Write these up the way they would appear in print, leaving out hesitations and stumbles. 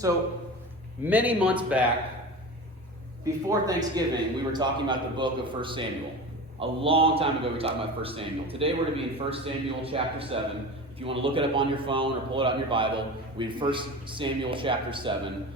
So many months back, before Thanksgiving, we were talking about the book of 1 Samuel. A long time ago, we were talking about 1 Samuel. Today, we're going to be in 1 Samuel chapter 7. If you want to look it up on your phone or pull it out in your Bible, we're in 1 Samuel chapter 7.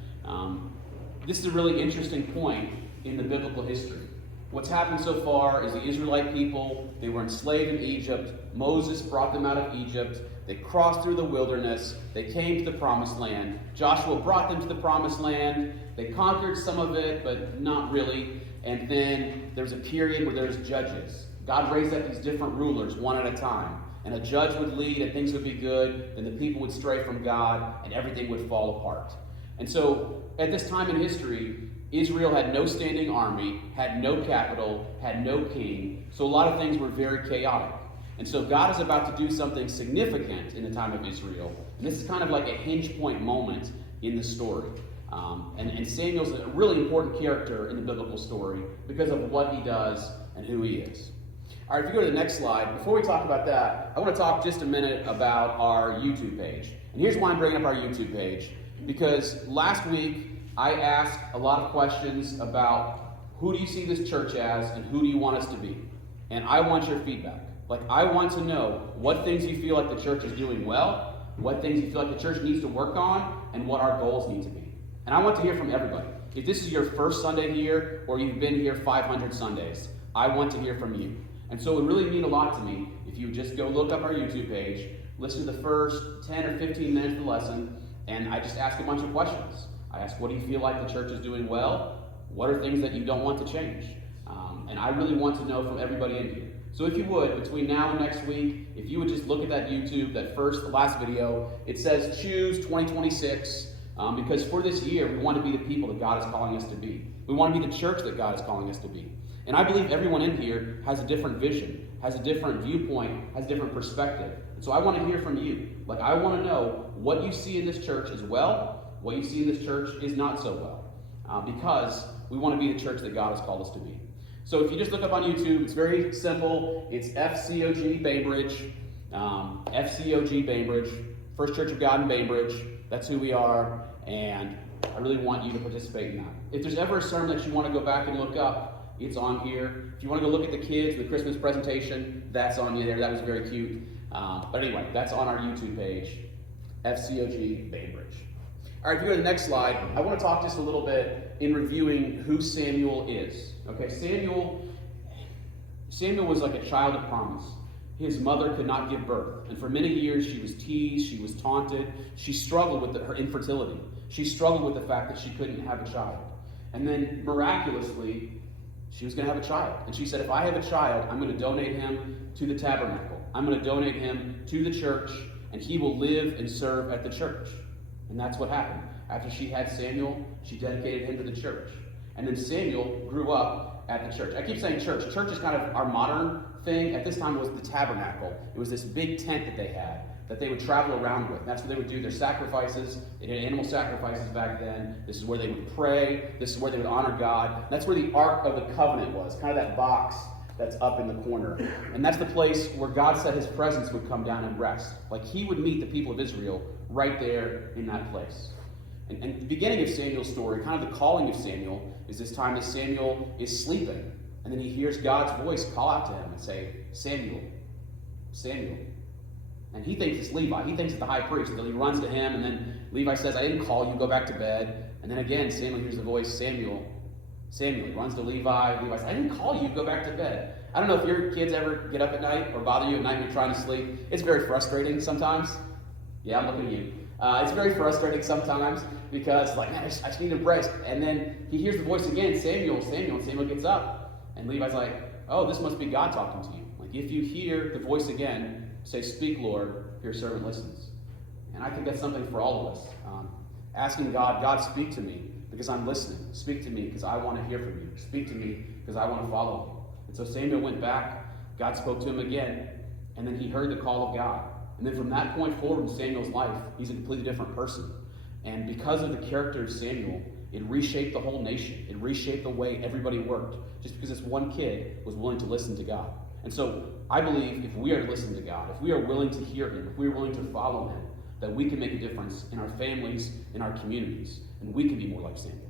This is a really interesting point in the biblical history. What's happened so far is the Israelite people, they were enslaved in Egypt. Moses brought them out of Egypt. They crossed through the wilderness. They came to the promised land. Joshua brought them to the promised land. They conquered some of it, but not really. And then there was a period where there was judges. God raised up these different rulers one at a time. And a judge would lead and things would be good. Then the people would stray from God and everything would fall apart. And so at this time in history, Israel had no standing army, had no capital, had no king. So a lot of things were very chaotic. And so God is about to do something significant in the time of Israel. And this is kind of like a hinge point moment in the story. And Samuel's a really important character in the biblical story because of what he does and who he is. All right, if you go to the next slide, before we talk about that, I want to talk just a minute about our YouTube page. And here's why I'm bringing up our YouTube page. Because last week, I asked a lot of questions about who do you see this church as and who do you want us to be? And I want your feedback. Like, I want to know what things you feel like the church is doing well, what things you feel like the church needs to work on, and what our goals need to be. And I want to hear from everybody. If this is your first Sunday here, or you've been here 500 Sundays, I want to hear from you. And so it would really mean a lot to me if you just go look up our YouTube page, listen to the first 10 or 15 minutes of the lesson, and I just ask a bunch of questions. I ask, what do you feel like the church is doing well? What are things that you don't want to change? And I really want to know from everybody in here. So if you would, between now and next week, if you would just look at that YouTube, the last video, it says choose 2026, because for this year, we want to be the people that God is calling us to be. We want to be the church that God is calling us to be. And I believe everyone in here has a different vision, has a different viewpoint, has a different perspective. And so I want to hear from you. Like, I want to know what you see in this church is well, what you see in this church is not so well, because we want to be the church that God has called us to be. So if you just look up on YouTube, it's very simple. It's FCOG Bainbridge, FCOG Bainbridge, First Church of God in Bainbridge. That's who we are, and I really want you to participate in that. If there's ever a sermon that you want to go back and look up, it's on here. If you want to go look at the kids, the Christmas presentation, that's on you there. That was very cute. But anyway, that's on our YouTube page, FCOG Bainbridge. All right, if you go to the next slide, I want to talk just a little bit in reviewing who Samuel is. Okay, Samuel was like a child of promise. His mother could not give birth, and for many years she was teased, she was taunted, she struggled with her infertility. She struggled with the fact that she couldn't have a child. And then miraculously, she was going to have a child. And she said, if I have a child, I'm going to donate him to the tabernacle. I'm going to donate him to the church, and he will live and serve at the church. And that's what happened. After she had Samuel, she dedicated him to the church. And then Samuel grew up at the church. I keep saying church. Church is kind of our modern thing. At this time, it was the tabernacle. It was this big tent that they had that they would travel around with. That's where they would do their sacrifices. They did animal sacrifices back then. This is where they would pray. This is where they would honor God. That's where the Ark of the Covenant was, kind of that box that's up in the corner. And that's the place where God said his presence would come down and rest. Like, he would meet the people of Israel right there in that place. And the beginning of Samuel's story, kind of the calling of Samuel, is this time that Samuel is sleeping. And then he hears God's voice call out to him and say, Samuel, Samuel. And he thinks it's Levi. He thinks it's the high priest. So he runs to him, and then Levi says, I didn't call you, go back to bed. And then again, Samuel hears the voice, Samuel, Samuel. He runs to Levi. Levi says, I didn't call you, go back to bed. I don't know if your kids ever get up at night or bother you at night when you're trying to sleep. It's very frustrating sometimes. Yeah, I'm looking at you. It's very frustrating sometimes because, like, man, I just need a break. And then he hears the voice again, Samuel, Samuel. And Samuel gets up. And Levi's like, oh, this must be God talking to you. Like, if you hear the voice again, say, speak, Lord, your servant listens. And I think that's something for all of us. Asking God, God, speak to me because I'm listening. Speak to me because I want to hear from you. Speak to me because I want to follow you. And so Samuel went back. God spoke to him again. And then he heard the call of God. And then from that point forward in Samuel's life, he's a completely different person. And because of the character of Samuel, it reshaped the whole nation. It reshaped the way everybody worked, just because this one kid was willing to listen to God. And so I believe if we are listening to God, if we are willing to hear him, if we are willing to follow him, that we can make a difference in our families, in our communities, and we can be more like Samuel.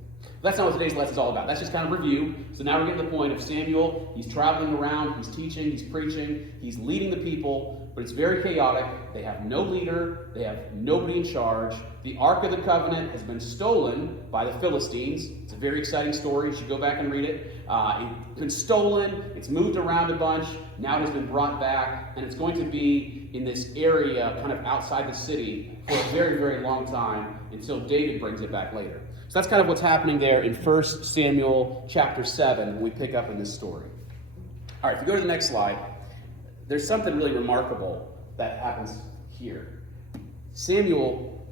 That's not what today's lesson is all about. That's just kind of review. So now we're getting to the point of Samuel. He's traveling around, he's teaching, he's preaching, he's leading the people, but it's very chaotic. They have no leader, they have nobody in charge. The Ark of the Covenant has been stolen by the Philistines. It's a very exciting story. You should go back and read it. It's been stolen, it's moved around a bunch, now it has been brought back, and it's going to be in this area kind of outside the city for a very, very long time until David brings it back later. So that's kind of what's happening there in 1 Samuel chapter 7 when we pick up in this story. All right, if you go to the next slide, there's something really remarkable that happens here. Samuel,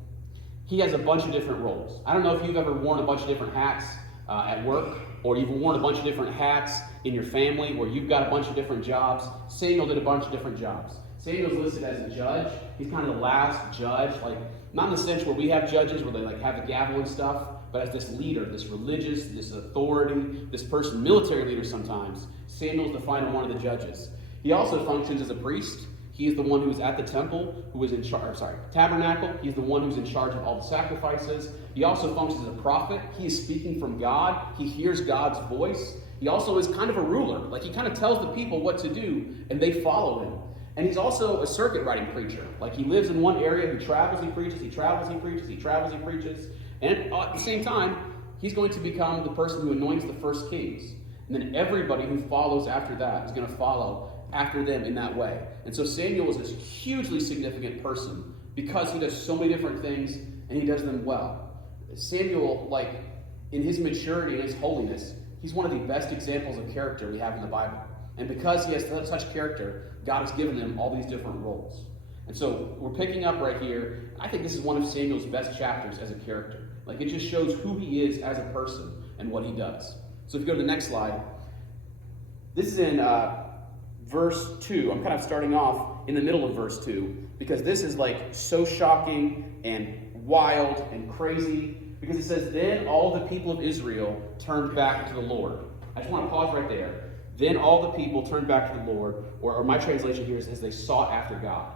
he has a bunch of different roles. I don't know if you've ever worn a bunch of different hats at work, or you've worn a bunch of different hats in your family where you've got a bunch of different jobs. Samuel did a bunch of different jobs. Samuel's listed as a judge. He's kind of the last judge, like not in the sense where we have judges where they like have the gavel and stuff, but as this leader, this religious, this authority, this person, military leader sometimes. Samuel's the final one of the judges. He also functions as a priest. He is the one who is at the temple, who is in charge, tabernacle. He's the one who's in charge of all the sacrifices. He also functions as a prophet. He is speaking from God. He hears God's voice. He also is kind of a ruler. Like he kind of tells the people what to do, and they follow him. And he's also a circuit riding preacher. Like he lives in one area, he travels, he preaches, he travels, he preaches, he travels, he preaches. And at the same time, he's going to become the person who anoints the first kings. And then everybody who follows after that is going to follow after them in that way. And so Samuel is this hugely significant person because he does so many different things and he does them well. Samuel, like in his maturity and his holiness, he's one of the best examples of character we have in the Bible. And because he has such character, God has given him all these different roles. And so we're picking up right here. I think this is one of Samuel's best chapters as a character. Like it just shows who he is as a person and what he does. So if you go to the next slide, this is in verse 2. I'm kind of starting off in the middle of verse 2 because this is like so shocking and wild and crazy because it says, then all the people of Israel turned back to the Lord. I just want to pause right there. Then all the people turned back to the Lord, or my translation here is as they sought after God.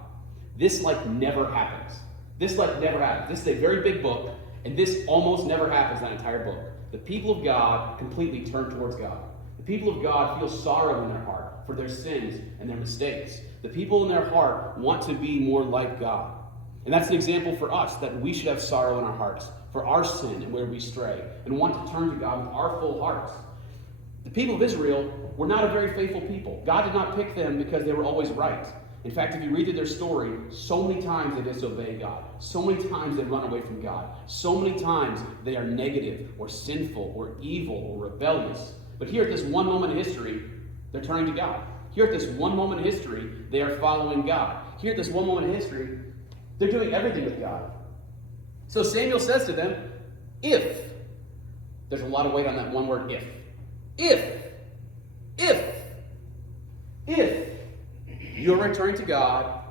This like never happens. This like never happens. This is a very big book, and this almost never happens, that entire book. The people of God completely turn towards God. The people of God feel sorrow in their heart for their sins and their mistakes. The people in their heart want to be more like God. And that's an example for us, that we should have sorrow in our hearts for our sin and where we stray, and want to turn to God with our full hearts. The people of Israel were not a very faithful people. God did not pick them because they were always right. In fact, if you read their story, so many times they disobey God. So many times they run away from God. So many times they are negative or sinful or evil or rebellious. But here at this one moment in history, they're turning to God. Here at this one moment in history, they are following God. Here at this one moment in history, they're doing everything with God. So Samuel says to them, if, there's a lot of weight on that one word, if you're returning to God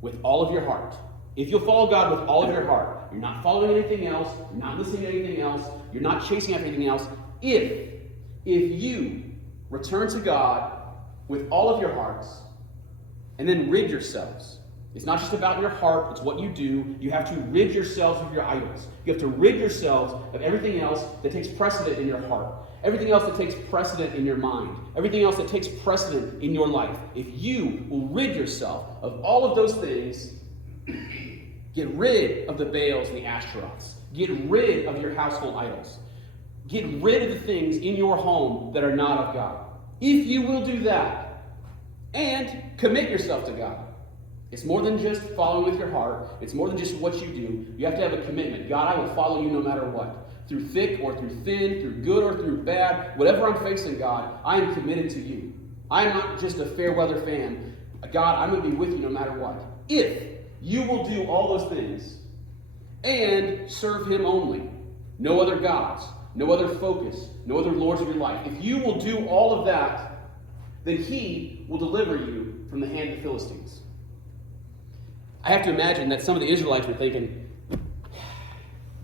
with all of your heart, if you'll follow God with all of your heart, you're not following anything else, you're not listening to anything else, you're not chasing after anything else, if you return to God with all of your hearts, and then rid yourselves. It's not just about your heart, it's what you do. You have to rid yourselves of your idols. You have to rid yourselves of everything else that takes precedent in your heart. Everything else that takes precedent in your mind. Everything else that takes precedent in your life. If you will rid yourself of all of those things, get rid of the Baals and the Ashtaroths. Get rid of your household idols. Get rid of the things in your home that are not of God. If you will do that, and commit yourself to God. It's more than just following with your heart. It's more than just what you do. You have to have a commitment. God, I will follow you no matter what. Through thick or through thin, through good or through bad, whatever I'm facing, God, I am committed to you. I am not just a fair weather fan. God, I'm going to be with you no matter what. If you will do all those things and serve him only, no other gods, no other focus, no other lords of your life. If you will do all of that, then he will deliver you from the hand of the Philistines. I have to imagine that some of the Israelites were thinking,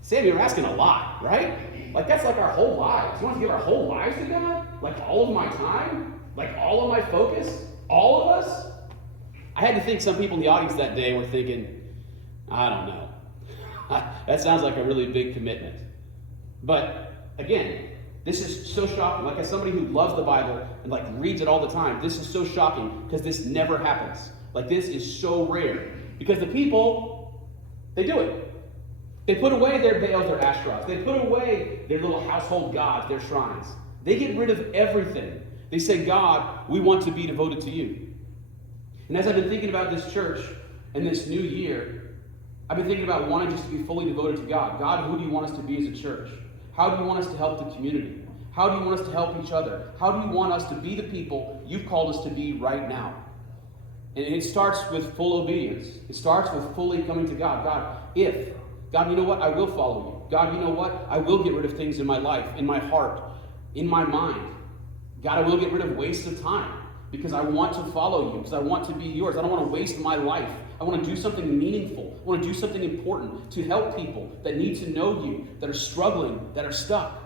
Sam, you're asking a lot, right? Like, that's like our whole lives. You want to give our whole lives to God? Like, all of my time? Like, all of my focus? All of us? I had to think some people in the audience that day were thinking, I don't know. That sounds like a really big commitment. But again, this is so shocking. Like, as somebody who loves the Bible and like reads it all the time, this is so shocking because this never happens. Like, this is so rare. Because the people, they do it. They put away their Baals, their Ashtaroths. They put away their little household gods, their shrines. They get rid of everything. They say, God, we want to be devoted to you. And as I've been thinking about this church and this new year, I've been thinking about wanting just to be fully devoted to God. God, who do you want us to be as a church? How do you want us to help the community? How do you want us to help each other? How do you want us to be the people you've called us to be right now? And it starts with full obedience. It starts with fully coming to God. God, you know what? I will follow you. God, you know what? I will get rid of things in my life, in my heart, in my mind. God, I will get rid of waste of time because I want to follow you, because I want to be yours. I don't want to waste my life. I want to do something meaningful. I want to do something important to help people that need to know you, that are struggling, that are stuck.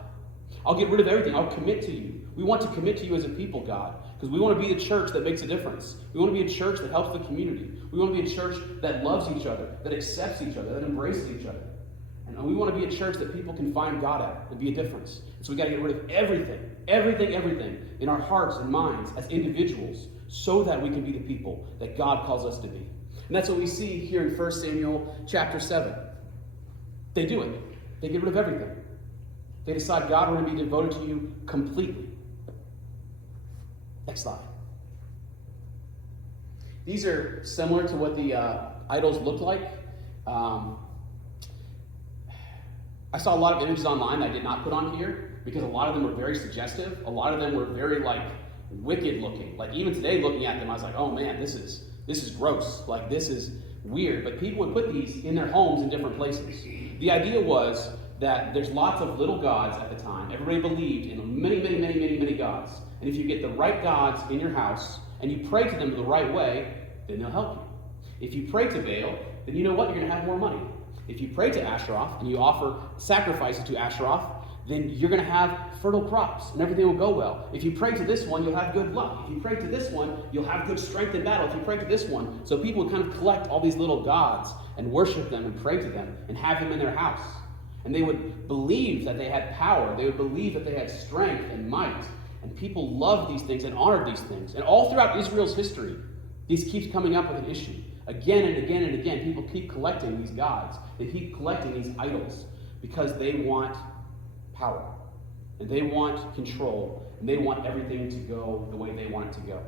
I'll get rid of everything. I'll commit to you. We want to commit to you as a people, God, because we want to be the church that makes a difference. We want to be a church that helps the community. We want to be a church that loves each other, that accepts each other, that embraces each other. And we want to be a church that people can find God at and be a difference. And so we got to get rid of everything in our hearts and minds as individuals so that we can be the people that God calls us to be. And that's what we see here in 1 Samuel chapter 7. They do it. They get rid of everything. They decide, God, we're going to be devoted to you completely. Next slide. These are similar to what the idols look like. I saw a lot of images online that I did not put on here because a lot of them were very suggestive. A lot of them were very wicked looking. Like, even today looking at them, I was like, oh man, this is gross. Like, this is weird. But people would put these in their homes in different places. The idea was that there's lots of little gods at the time. Everybody believed in many gods. And if you get the right gods in your house and you pray to them the right way, then they'll help you. If you pray to Baal, then you know what? You're going to have more money. If you pray to Asheroth and you offer sacrifices to Asheroth, then you're going to have fertile crops and everything will go well. If you pray to this one, you'll have good luck. If you pray to this one, you'll have good strength in battle. If you pray to this one. So people would kind of collect all these little gods and worship them and pray to them and have them in their house. And they would believe that they had power. They would believe that they had strength and might. And people loved these things and honored these things. And all throughout Israel's history, this keeps coming up with an issue. Again and again and again, people keep collecting these gods. They keep collecting these idols because they want power. And they want control. And they want everything to go the way they want it to go.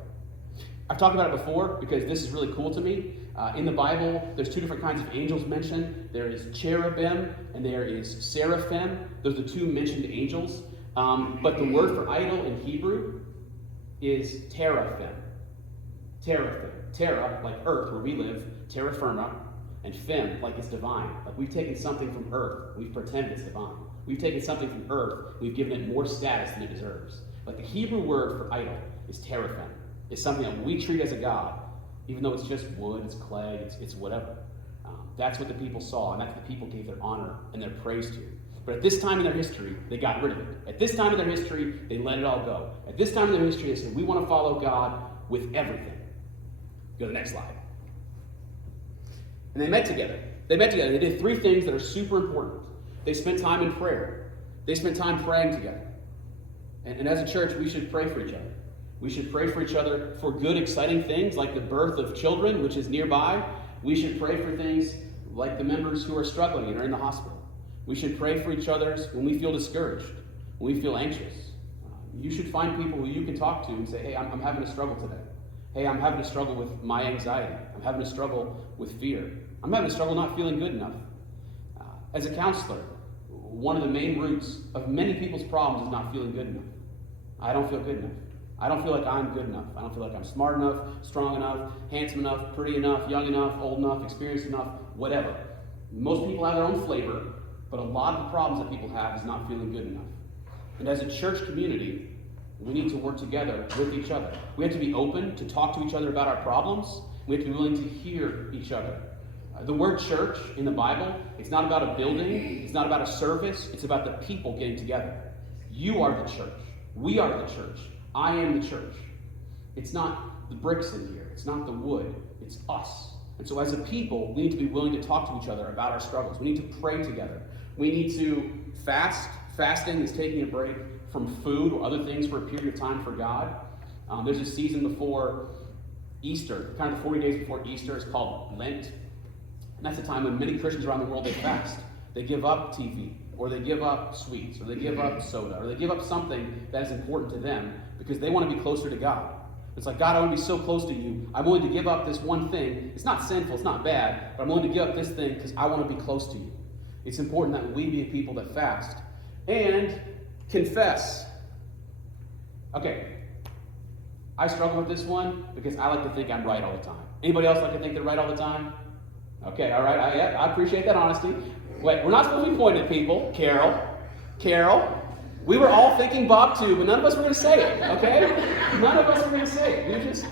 I've talked about it before because this is really cool to me. In the Bible, there's two different kinds of angels mentioned. There is cherubim and there is seraphim. Those are the two mentioned angels. But the word for idol in Hebrew is teraphim. Teraphim. Terra, like earth, where we live, terra firma, and fem, like it's divine. Like, we've taken something from earth, we've pretended it's divine. We've taken something from earth, we've given it more status than it deserves. But the Hebrew word for idol is teraphim. It's something that we treat as a god, even though it's just wood, it's clay, it's whatever. That's what the people saw, and that's what the people gave their honor and their praise to. But at this time in their history, they got rid of it. At this time in their history, they let it all go. At this time in their history, they said, we want to follow God with everything. Go to the next slide. And they met together. They did three things that are super important. They spent time in prayer. They spent time praying together. And as a church, we should pray for each other. We should pray for each other for good, exciting things like the birth of children, which is nearby. We should pray for things like the members who are struggling and are in the hospital. We should pray for each other when we feel discouraged, when we feel anxious. You should find people who you can talk to and say, hey, I'm having a struggle today. Hey, I'm having a struggle with my anxiety. I'm having a struggle with fear. I'm having a struggle not feeling good enough. As a counselor, one of the main roots of many people's problems is not feeling good enough. I don't feel good enough. I don't feel like I'm good enough. I don't feel like I'm smart enough, strong enough, handsome enough, pretty enough, young enough, old enough, experienced enough, whatever. Most people have their own flavor, but a lot of the problems that people have is not feeling good enough. And as a church community, we need to work together with each other. We have to be open to talk to each other about our problems. We have to be willing to hear each other. The word church in the Bible, it's not about a building, it's not about a service, it's about the people getting together. You are the church. We are the church. I am the church. It's not the bricks in here. It's not the wood. It's us. And so as a people, we need to be willing to talk to each other about our struggles. We need to pray together. We need to fast. Fasting is taking a break from food or other things for a period of time for God. There's a season before Easter, kind of the 40 days before Easter, is called Lent. And that's a time when many Christians around the world, they fast. They give up TV, or they give up sweets, or they give up soda, or they give up something that is important to them because they want to be closer to God. It's like, God, I want to be so close to you. I'm willing to give up this one thing. It's not sinful, it's not bad, but I'm willing to give up this thing because I want to be close to you. It's important that we be a people that fast and confess. Okay, I struggle with this one because I like to think I'm right all the time. Anybody else like to think they're right all the time? Okay, all right, I appreciate that honesty. Wait, we're not supposed to be pointing at people. Carol. We were all thinking Bob too, but none of us were going to say it, okay? None of us were going to say it. We just,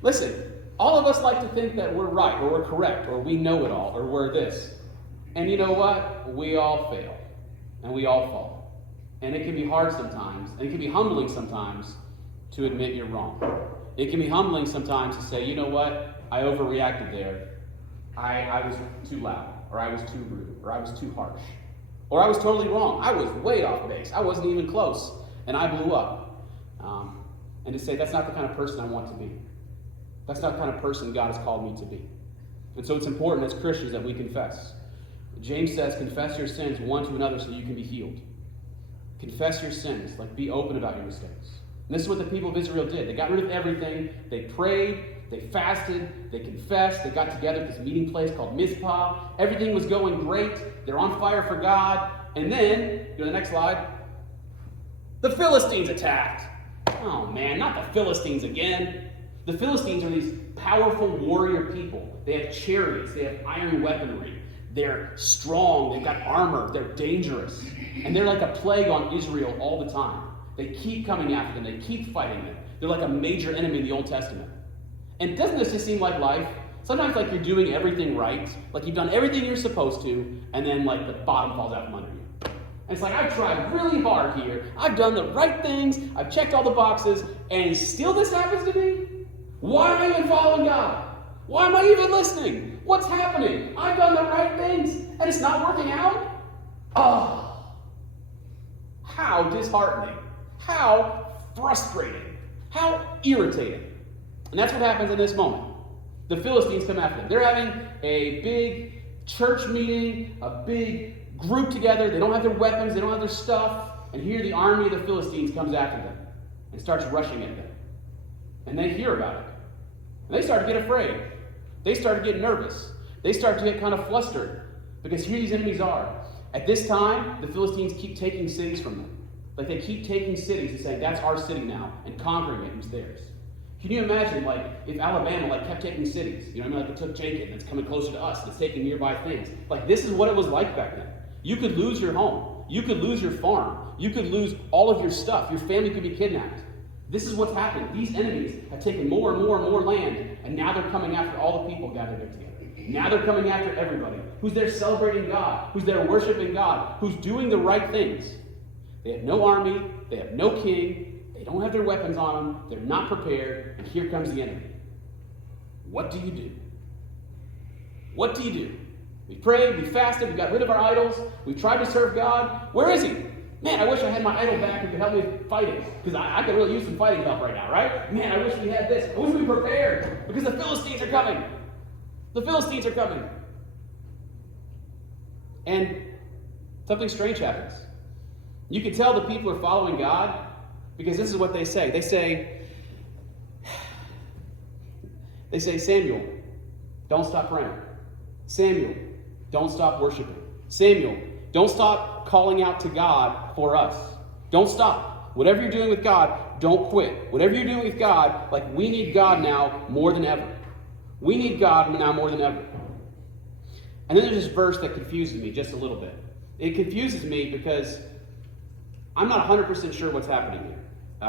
listen, all of us like to think that we're right, or we're correct, or we know it all, or we're this. And you know what? We all fail, and we all fall. And it can be hard sometimes, and it can be humbling sometimes to admit you're wrong. It can be humbling sometimes to say, you know what? I overreacted there. I was too loud, or I was too rude, or I was too harsh. Or I was totally wrong. I was way off base. I wasn't even close. And I blew up. And to say, that's not the kind of person I want to be. That's not the kind of person God has called me to be. And so it's important as Christians that we confess. James says, confess your sins one to another so you can be healed. Confess your sins. Like, be open about your mistakes. And this is what the people of Israel did. They got rid of everything. They prayed. They fasted, they confessed, they got together at this meeting place called Mizpah. Everything was going great. They're on fire for God. And then, go to the next slide, the Philistines attacked. Oh man, not the Philistines again. The Philistines are these powerful warrior people. They have chariots, they have iron weaponry. They're strong, they've got armor, they're dangerous. And they're like a plague on Israel all the time. They keep coming after them, they keep fighting them. They're like a major enemy in the Old Testament. And doesn't this just seem like life? Sometimes like you're doing everything right, like you've done everything you're supposed to, and then like the bottom falls out from under you. And it's like, I've tried really hard here, I've done the right things, I've checked all the boxes, and still this happens to me? Why am I even following God? Why am I even listening? What's happening? I've done the right things, and it's not working out? Oh, how disheartening, how frustrating, how irritating. And that's what happens in this moment. The Philistines come after them. They're having a big church meeting, a big group together. They don't have their weapons, they don't have their stuff. And here the army of the Philistines comes after them and starts rushing at them. And they hear about it. And they start to get afraid. They start to get nervous. They start to get kind of flustered because here these enemies are. At this time, the Philistines keep taking cities from them. Like they keep taking cities and saying, that's our city now, and conquering it, and it's theirs. Can you imagine, like, if Alabama, kept taking cities? You know what I mean? Like, it took Jacob, and it's coming closer to us, and it's taking nearby things. Like, this is what it was like back then. You could lose your home. You could lose your farm. You could lose all of your stuff. Your family could be kidnapped. This is what's happening. These enemies have taken more and more and more land, and now they're coming after all the people gathered there together. Now they're coming after everybody who's there celebrating God, who's there worshiping God, who's doing the right things. They have no army. They have no king. They don't have their weapons on them. They're not prepared. And here comes the enemy. What do you do? What do you do? We prayed, we fasted, we got rid of our idols, we tried to serve God. Where is he? Man, I wish I had my idol back who could help me fight it. Because I could really use some fighting help right now, right? Man, I wish we had this. I wish we were prepared. Because the Philistines are coming. The Philistines are coming. And something strange happens. You can tell the people are following God because this is what they say. They say, Samuel, don't stop praying. Samuel, don't stop worshiping. Samuel, don't stop calling out to God for us. Don't stop. Whatever you're doing with God, don't quit. Whatever you're doing with God, we need God now more than ever. We need God now more than ever. And then there's this verse that confuses me just a little bit. It confuses me because I'm not 100% sure what's happening here.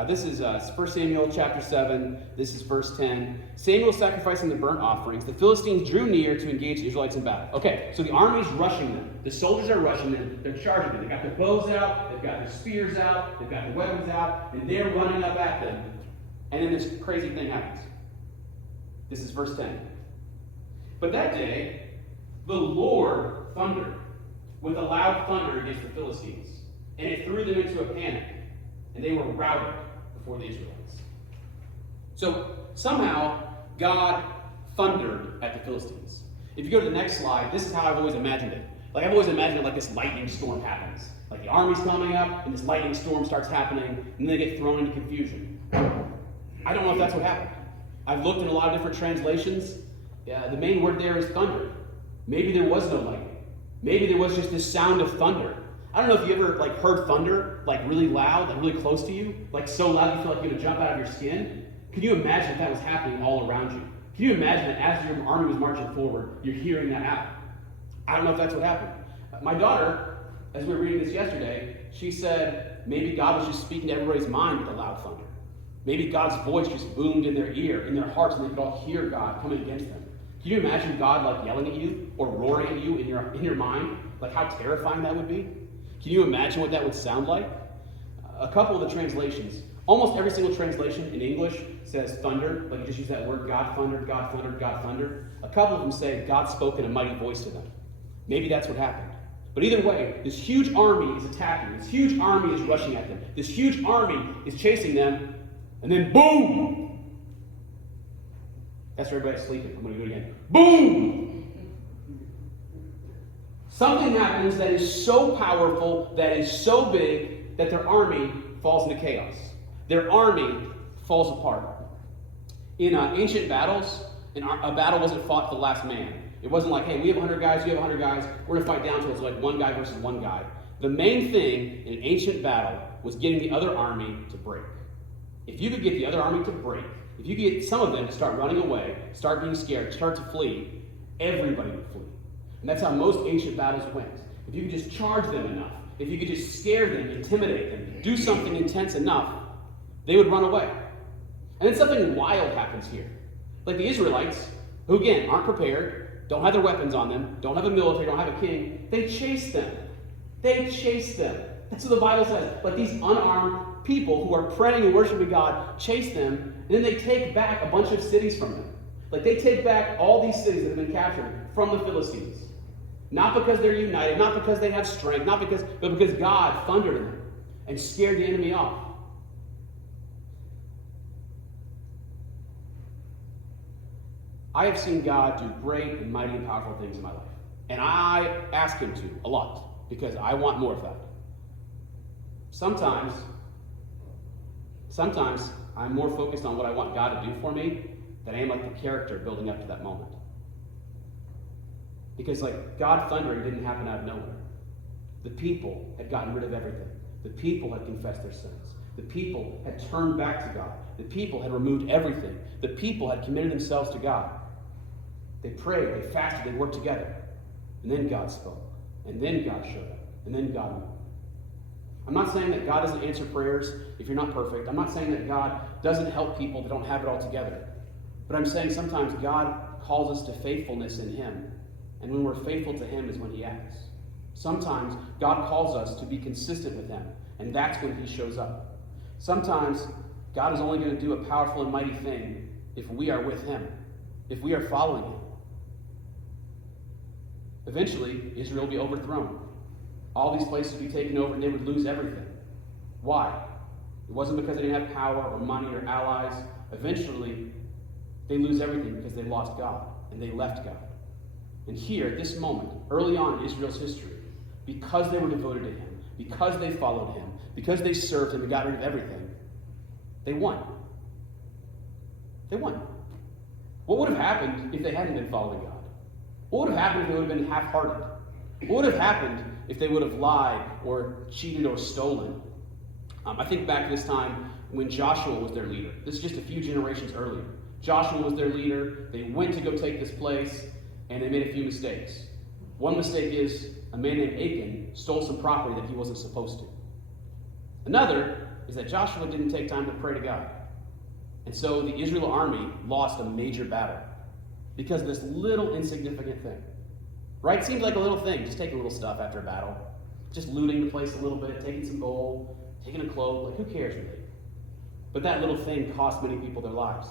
This is 1 Samuel chapter 7. This is verse 10. Samuel sacrificing the burnt offerings. The Philistines drew near to engage the Israelites in battle. Okay, so the army's rushing them. The soldiers are rushing them. They're charging them. They've got their bows out. They've got their spears out. They've got their weapons out. And they're running up at them. And then this crazy thing happens. This is verse 10. But that day, the Lord thundered with a loud thunder against the Philistines, and it threw them into a panic, and they were routed before the Israelites. So somehow, God thundered at the Philistines. If you go to the next slide, this is how I've always imagined it. Like, I've always imagined it like this lightning storm happens. Like, the army's coming up, and this lightning storm starts happening, and they get thrown into confusion. I don't know if that's what happened. I've looked in a lot of different translations. The main word there is thunder. Maybe there was no lightning. Maybe there was just this sound of thunder. I don't know if you ever heard thunder really loud, really close to you, so loud you feel like you're gonna jump out of your skin. Can you imagine if that was happening all around you? Can you imagine that as your army was marching forward, you're hearing that out? I don't know if that's what happened. My daughter, as we were reading this yesterday, she said maybe God was just speaking to everybody's mind with a loud thunder. Maybe God's voice just boomed in their ear, in their hearts, and they could all hear God coming against them. Can you imagine God yelling at you or roaring at you in your mind? How terrifying that would be? Can you imagine what that would sound like? A couple of the translations, almost every single translation in English says thunder, you just use that word, God thundered, God thundered, God thundered. A couple of them say God spoke in a mighty voice to them. Maybe that's what happened. But either way, this huge army is attacking. This huge army is rushing at them. This huge army is chasing them. And then boom! That's for everybody sleeping. I'm going to do it again. Boom! Something happens that is so powerful, that is so big, that their army falls into chaos. Their army falls apart. In ancient battles, a battle wasn't fought to the last man. It wasn't like, hey, we have 100 guys, you have 100 guys, we're going to fight down to it's one guy versus one guy. The main thing in an ancient battle was getting the other army to break. If you could get the other army to break, if you could get some of them to start running away, start being scared, start to flee, everybody would flee. And that's how most ancient battles went. If you could just charge them enough, if you could just scare them, intimidate them, do something intense enough, they would run away. And then something wild happens here. Like the Israelites, who again aren't prepared, don't have their weapons on them, don't have a military, don't have a king, they chase them. They chase them. That's what the Bible says. These unarmed people who are praying and worshiping God chase them, and then they take back a bunch of cities from them. They take back all these cities that have been captured from the Philistines. Not because they're united, not because they have strength, but because God thundered them and scared the enemy off. I have seen God do great and mighty and powerful things in my life. And I ask him to a lot because I want more of that. Sometimes I'm more focused on what I want God to do for me than I am the character building up to that moment. Because God thundering didn't happen out of nowhere. The people had gotten rid of everything. The people had confessed their sins. The people had turned back to God. The people had removed everything. The people had committed themselves to God. They prayed, they fasted, they worked together. And then God spoke. And then God showed up. And then God moved. I'm not saying that God doesn't answer prayers if you're not perfect. I'm not saying that God doesn't help people that don't have it all together. But I'm saying sometimes God calls us to faithfulness in him. And when we're faithful to him is when he acts. Sometimes God calls us to be consistent with him. And that's when he shows up. Sometimes God is only going to do a powerful and mighty thing if we are with him. If we are following him. Eventually, Israel will be overthrown. All these places would be taken over and they would lose everything. Why? It wasn't because they didn't have power or money or allies. Eventually, they lose everything because they lost God and they left God. And here, at this moment, early on in Israel's history, because they were devoted to him, because they followed him, because they served him and got rid of everything, they won. They won. What would have happened if they hadn't been following God? What would have happened if they would have been half-hearted? What would have happened if they would have lied or cheated or stolen? I think back to this time when Joshua was their leader. This is just a few generations earlier. Joshua was their leader. They went to go take this place, and they made a few mistakes. One mistake is a man named Achan stole some property that he wasn't supposed to. Another is that Joshua didn't take time to pray to God. And so the Israel army lost a major battle because of this little insignificant thing. Right? Seems like a little thing. Just taking little stuff after a battle. Just looting the place a little bit, taking some gold, taking a cloak. Who cares really? But that little thing cost many people their lives.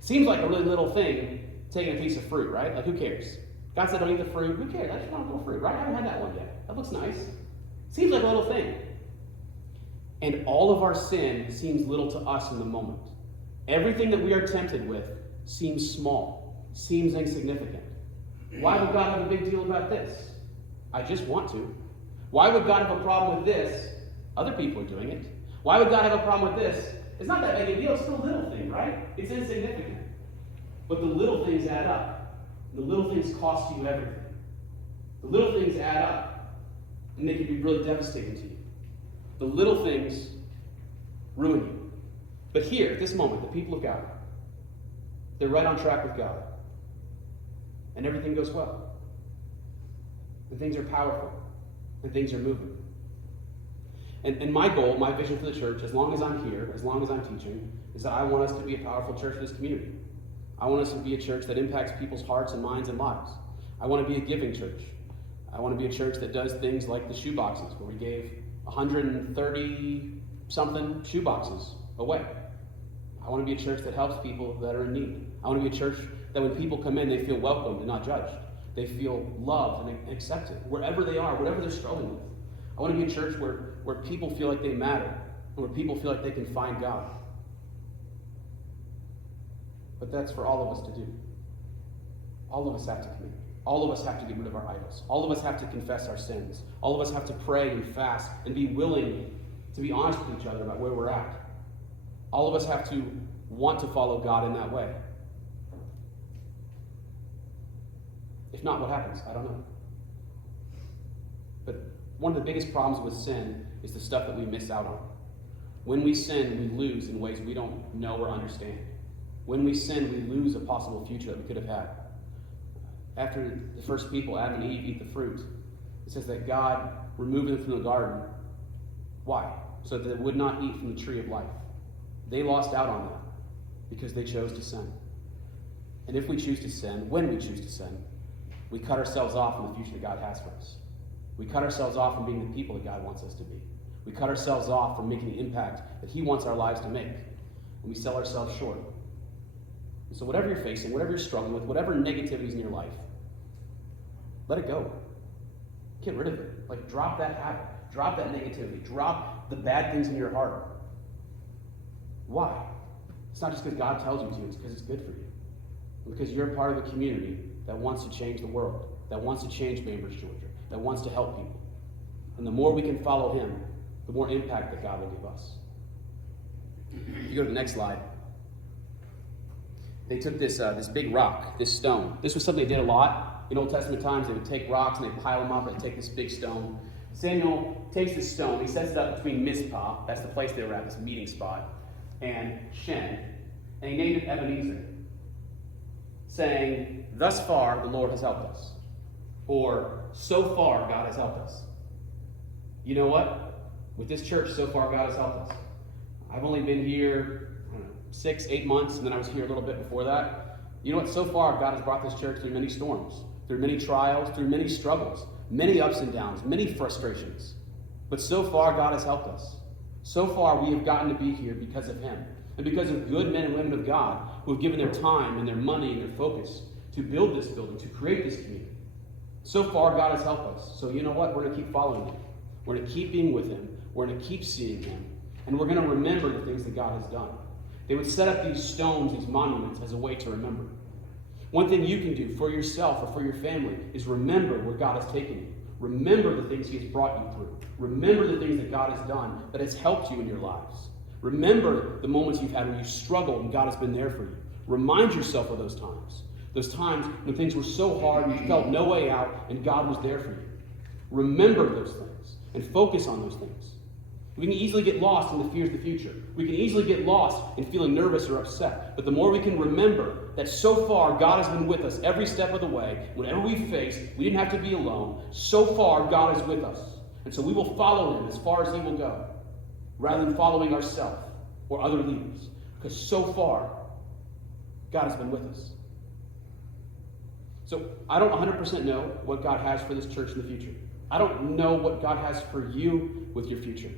Seems like a really little thing taking a piece of fruit, right? Like, who cares? God said don't eat the fruit. Who cares? I just want a little fruit, right? I haven't had that one yet. That looks nice. Seems like a little thing. And all of our sin seems little to us in the moment. Everything that we are tempted with seems small, seems insignificant. Why would God have a big deal about this? I just want to. Why would God have a problem with this? Other people are doing it. Why would God have a problem with this? It's not that big a deal. It's still a little thing, right? It's insignificant. But the little things add up. The little things cost you everything. The little things add up, and they can be really devastating to you. The little things ruin you. But here, at this moment, the people of God, they're right on track with God. And everything goes well. And things are powerful. And things are moving. And my goal, my vision for the church, as long as I'm here, as long as I'm teaching, is that I want us to be a powerful church for this community. I want us to be a church that impacts people's hearts and minds and lives. I want to be a giving church. I want to be a church that does things like the shoe boxes, where we gave 130-something shoe boxes away. I want to be a church that helps people that are in need. I want to be a church that when people come in, they feel welcomed and not judged. They feel loved and accepted, wherever they are, whatever they're struggling with. I want to be a church where people feel like they matter, and where people feel like they can find God. But that's for all of us to do. All of us have to commit. All of us have to get rid of our idols. All of us have to confess our sins. All of us have to pray and fast and be willing to be honest with each other about where we're at. All of us have to want to follow God in that way. If not, what happens? I don't know. But one of the biggest problems with sin is the stuff that we miss out on. When we sin, we lose in ways we don't know or understand. When we sin, we lose a possible future that we could have had. After the first people, Adam and Eve, eat the fruit, it says that God removed them from the garden. Why? So that they would not eat from the tree of life. They lost out on that because they chose to sin. And if we choose to sin, when we choose to sin, we cut ourselves off from the future that God has for us. We cut ourselves off from being the people that God wants us to be. We cut ourselves off from making the impact that He wants our lives to make. And we sell ourselves short. And so whatever you're facing, whatever you're struggling with, whatever negativity is in your life, let it go. Get rid of it. Like, drop that habit. Drop that negativity. Drop the bad things in your heart. Why? It's not just because God tells you to. It's because it's good for you. And because you're a part of a community that wants to change the world, that wants to change Bainbridge, Georgia, that wants to help people. And the more we can follow Him, the more impact that God will give us. If you go to the next slide. They took this big rock, this stone. This was something they did a lot. In Old Testament times, they would take rocks and they'd pile them up and they'd take this big stone. Samuel takes this stone, he sets it up between Mizpah, that's the place they were at, this meeting spot, and Shen, and he named it Ebenezer, saying, "Thus far the Lord has helped us," or "So far God has helped us." You know what? With this church, so far God has helped us. I've only been here 6-8 months, and then I was here a little bit before that. You know what? So far, God has brought this church through many storms, through many trials, through many struggles, many ups and downs, many frustrations. But so far, God has helped us. So far, we have gotten to be here because of Him, and because of good men and women of God who have given their time and their money and their focus to build this building, to create this community. So far, God has helped us. So you know what? We're going to keep following Him. We're going to keep being with Him. We're going to keep seeing Him. And we're going to remember the things that God has done. They would set up these stones, these monuments, as a way to remember. One thing you can do for yourself or for your family is remember where God has taken you. Remember the things He has brought you through. Remember the things that God has done that has helped you in your lives. Remember the moments you've had where you struggled and God has been there for you. Remind yourself of those times. Those times when things were so hard and you felt no way out and God was there for you. Remember those things and focus on those things. We can easily get lost in the fears of the future. We can easily get lost in feeling nervous or upset. But the more we can remember that so far God has been with us every step of the way, whenever we face, we didn't have to be alone. So far God is with us. And so we will follow Him as far as He will go, rather than following ourselves or other leaders. Because so far God has been with us. So I don't 100% know what God has for this church in the future. I don't know what God has for you with your future.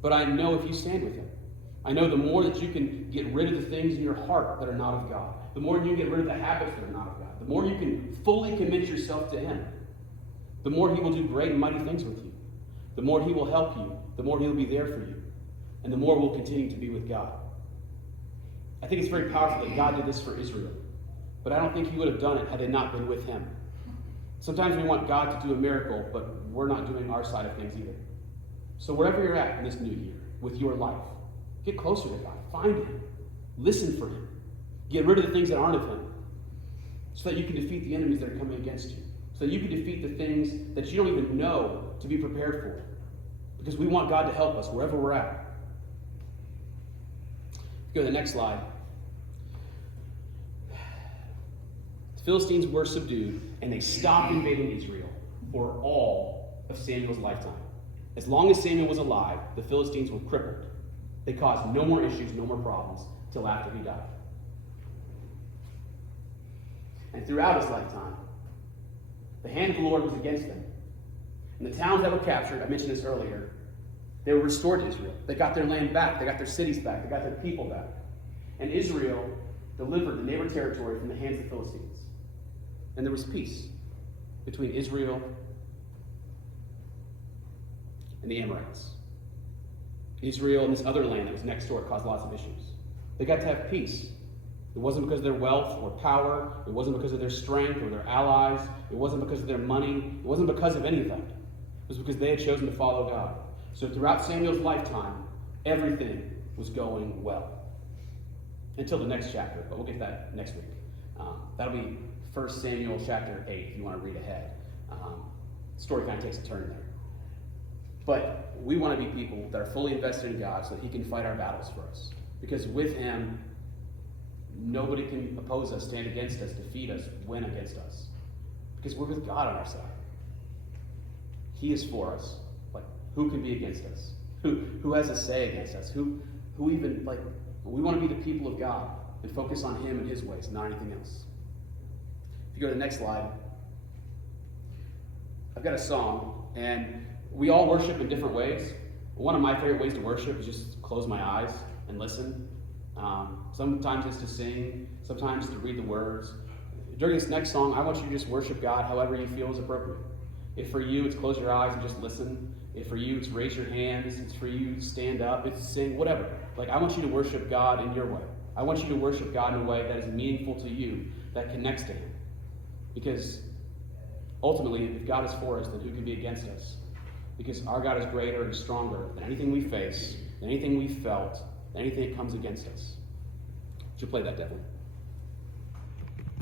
But I know if you stand with Him, I know the more that you can get rid of the things in your heart that are not of God, the more you get rid of the habits that are not of God, the more you can fully commit yourself to Him, the more He will do great and mighty things with you. The more He will help you, the more He'll be there for you, and the more we'll continue to be with God. I think it's very powerful that God did this for Israel, but I don't think He would have done it had they not been with Him. Sometimes we want God to do a miracle, but we're not doing our side of things either. So wherever you're at in this new year, with your life, get closer to God. Find Him. Listen for Him. Get rid of the things that aren't of Him, so that you can defeat the enemies that are coming against you. So that you can defeat the things that you don't even know to be prepared for. Because we want God to help us wherever we're at. Go to the next slide. The Philistines were subdued, and they stopped invading Israel for all of Samuel's lifetime. As long as Samuel was alive, the Philistines were crippled. They caused no more issues, no more problems, till after he died. And throughout his lifetime, the hand of the Lord was against them. And the towns that were captured, I mentioned this earlier, they were restored to Israel. They got their land back. They got their cities back. They got their people back. And Israel delivered the neighbor territory from the hands of the Philistines. And there was peace between Israel and the Amorites. Israel and this other land that was next door caused lots of issues. They got to have peace. It wasn't because of their wealth or power. It wasn't because of their strength or their allies. It wasn't because of their money. It wasn't because of anything. It was because they had chosen to follow God. So throughout Samuel's lifetime, everything was going well. Until the next chapter, but we'll get to that next week. That'll be 1 Samuel chapter 8, if you want to read ahead. The story kind of takes a turn there. But we want to be people that are fully invested in God so that He can fight our battles for us. Because with Him, nobody can oppose us, stand against us, defeat us, win against us. Because we're with God on our side. He is for us. Like, who can be against us? Who has a say against us? Who even, like, we want to be the people of God and focus on Him and His ways, not anything else. If you go to the next slide, I've got a song, and we all worship in different ways. One of my favorite ways to worship is just close my eyes and listen. Sometimes it's to sing, sometimes to read the words. During this next song, I want you to just worship God however you feel is appropriate. If for you it's close your eyes and just listen. If for you it's raise your hands. It's for you to stand up. It's sing, whatever. Like, I want you to worship God in your way. I want you to worship God in a way that is meaningful to you, that connects to Him. Because ultimately, if God is for us, then who can be against us? Because our God is greater and stronger than anything we face, than anything we felt, than anything that comes against us. Would you play that, Devlin?